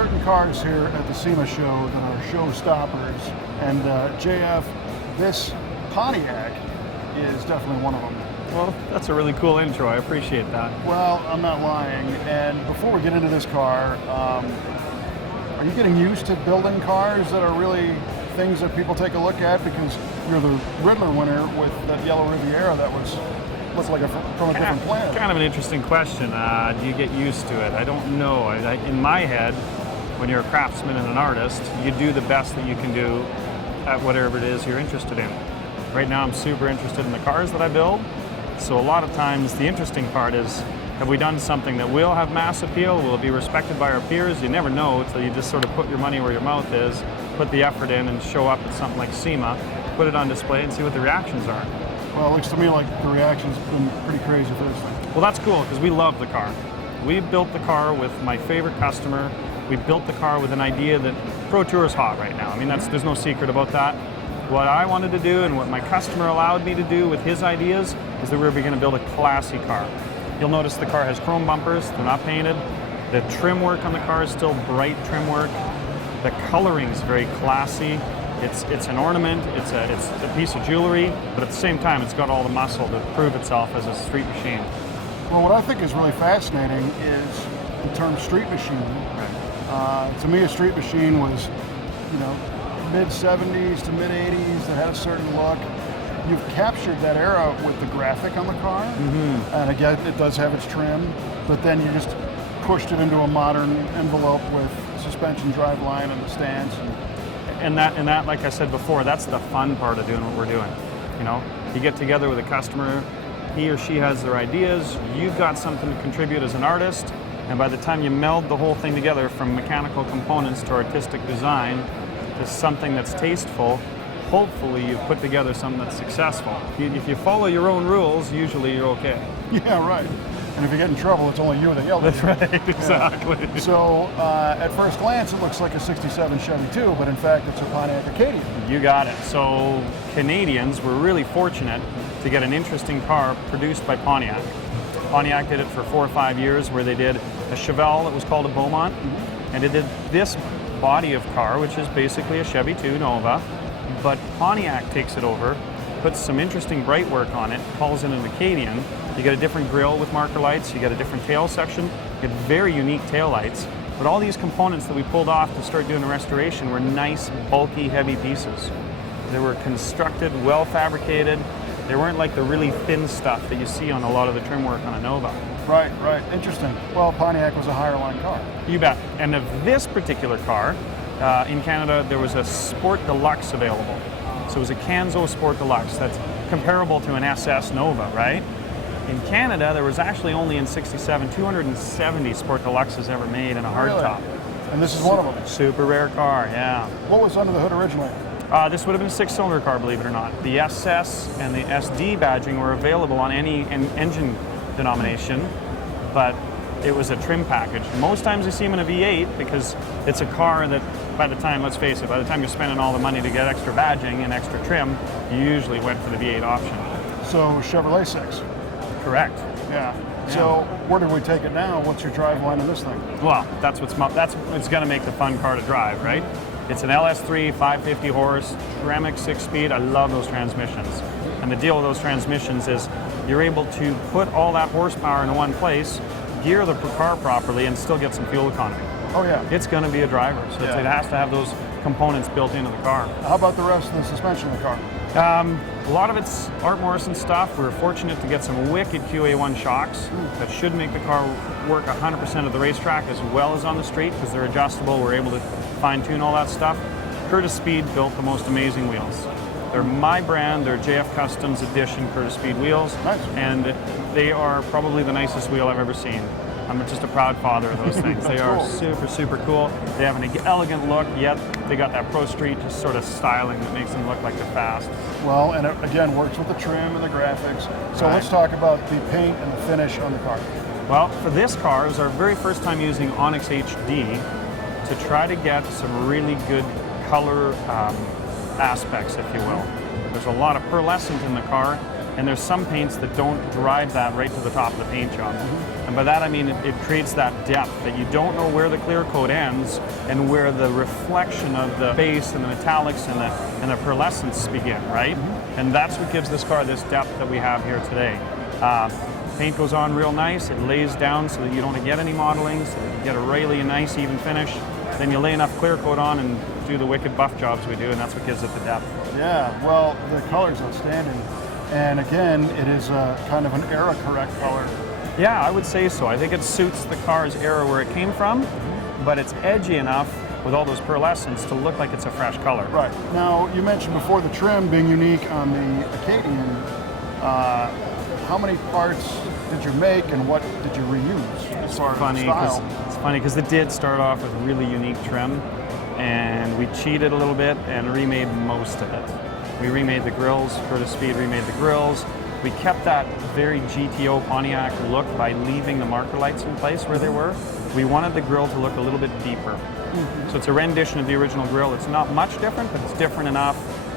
certain cars here at the SEMA show that are showstoppers, and JF, this Pontiac is definitely one of them. Well, that's a really cool intro. I appreciate that. Well, I'm not lying. And before we get into this car, are you getting used to building cars that are really things that people take a look at? Because you're the Riddler winner with that yellow Riviera that looks like from a different planet. Kind of an interesting question. Do you get used to it? I don't know. In my head, when you're a craftsman and an artist, you do the best that you can do at whatever it is you're interested in. Right now, I'm super interested in the cars that I build. So a lot of times, the interesting part is, have we done something that will have mass appeal? Will it be respected by our peers? You never know until you just sort of put your money where your mouth is, put the effort in, and show up at something like SEMA, put it on display, and see what the reactions are. Well, it looks to me like the reaction's been pretty crazy for this thing. Well, that's cool, because we love the car. We built the car with my favorite customer. We built the car with an idea that Pro Tour is hot right now. I mean, there's no secret about that. What I wanted to do and what my customer allowed me to do with his ideas is that we were going to build a classy car. You'll notice the car has chrome bumpers, they're not painted. The trim work on the car is still bright trim work. The coloring is very classy. It's an ornament, it's a piece of jewelry, but at the same time it's got all the muscle to prove itself as a street machine. Well, what I think is really fascinating is the term street machine. Right. To me, a street machine was, mid-70s to mid-80s that had a certain look. You've captured that era with the graphic on the car, and again, it does have its trim, but then you just pushed it into a modern envelope with suspension, driveline, and the stance. And that, like I said before, that's the fun part of doing what we're doing. You get together with a customer, he or she has their ideas, you've got something to contribute as an artist, and by the time you meld the whole thing together from mechanical components to artistic design to something that's tasteful, hopefully you've put together something that's successful. If you follow your own rules, usually you're okay. Yeah, right. And if you get in trouble, it's only you that yelled at you. That's right, exactly. Yeah. So, at first glance, it looks like a 67 Chevy too, but in fact, it's a Pontiac Acadian. You got it. So, Canadians were really fortunate to get an interesting car produced by Pontiac. Pontiac did it for 4 or 5 years, where they did a Chevelle that was called a Beaumont, and it did this body of car, which is basically a Chevy 2 Nova, but Pontiac takes it over, puts some interesting bright work on it, calls it an Acadian. You get a different grille with marker lights, you get a different tail section, you get very unique tail lights, but all these components that we pulled off to start doing the restoration were nice, bulky, heavy pieces. They were constructed, well fabricated. They weren't like the really thin stuff that you see on a lot of the trim work on a Nova. Right, right. Interesting. Well, Pontiac was a higher line car. You bet. And of this particular car, in Canada, there was a Sport Deluxe available. So it was a Canzo Sport Deluxe. That's comparable to an SS Nova, right? In Canada, there was actually only in '67 270 Sport Deluxes ever made in a hardtop. Really? And this is one of them? Super rare car, yeah. What was under the hood originally? This would have been a 6-cylinder car, believe it or not. The SS and the SD badging were available on any engine denomination, but it was a trim package. Most times you see them in a V8 because it's a car that, by the time, let's face it, by the time you're spending all the money to get extra badging and extra trim, you usually went for the V8 option. So Chevrolet 6? Correct. Yeah. So where do we take it now? What's your driveline in this thing? Well, that's what's going to make the fun car to drive, right? It's an LS3, 550 horse, Tremec 6-speed. I love those transmissions. And the deal with those transmissions is you're able to put all that horsepower in one place, gear the car properly, and still get some fuel economy. Oh yeah. It's going to be a driver, so it has to have those components built into the car. How about the rest of the suspension of the car? A lot of it's Art Morrison stuff. We were fortunate to get some wicked QA1 shocks that should make the car work 100% of the racetrack as well as on the street because they're adjustable. We're able to fine-tune all that stuff. Curtis Speed built the most amazing wheels. They're my brand. They're JF Kustoms Edition Curtis Speed wheels. Nice. And they are probably the nicest wheel I've ever seen. I'm just a proud father of those things. They are super, super cool. They have an elegant look, yet they got that Pro Street just sort of styling that makes them look like they're fast. Well, and it, again, works with the trim and the graphics. So let's talk about the paint and the finish on the car. Well, for this car, it was our very first time using Onyx HD to try to get some really good color aspects, if you will. There's a lot of pearlescent in the car, And there's some paints that don't drive that right to the top of the paint job. And by that I mean it creates that depth that you don't know where the clear coat ends and where the reflection of the base and the metallics and the pearlescence begin, right? And that's what gives this car this depth that we have here today. Paint goes on real nice, it lays down so that you don't get any modeling, so that you get a really nice even finish. Then you lay enough clear coat on and do the wicked buff jobs we do, and that's what gives it the depth. Yeah, well, the color's outstanding. And again, it is kind of an era correct color. Yeah, I would say so. I think it suits the car's era where it came from, but it's edgy enough with all those pearlescence to look like it's a fresh color. Right. Now, you mentioned before the trim being unique on the Acadian. How many parts did you make and what did you reuse as far as style? It's funny because it did start off with really unique trim, and we cheated a little bit and remade most of it. We remade the grills, Curtis Speed remade the grills. We kept that very GTO Pontiac look by leaving the marker lights in place where they were. We wanted the grill to look a little bit deeper. So it's a rendition of the original grill. It's not much different, but it's different enough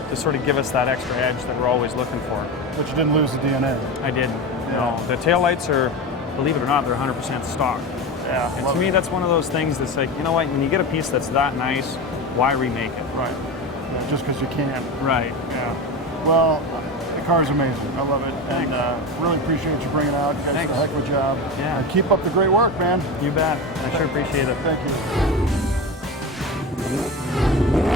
to sort of give us that extra edge that we're always looking for. But you didn't lose the DNA. I didn't. Yeah. No, the taillights are, believe it or not, they're 100% stock. Yeah. And to me, that's one of those things that's like, you know what, when you get a piece that's that nice, why remake it? Right. Yeah, just because you can. Right. Yeah. Well, the car is amazing. I love it. And really appreciate you bringing it out. You guys did a heck of a job. Yeah. Keep up the great work, man. You bet. I sure appreciate it. Thank you.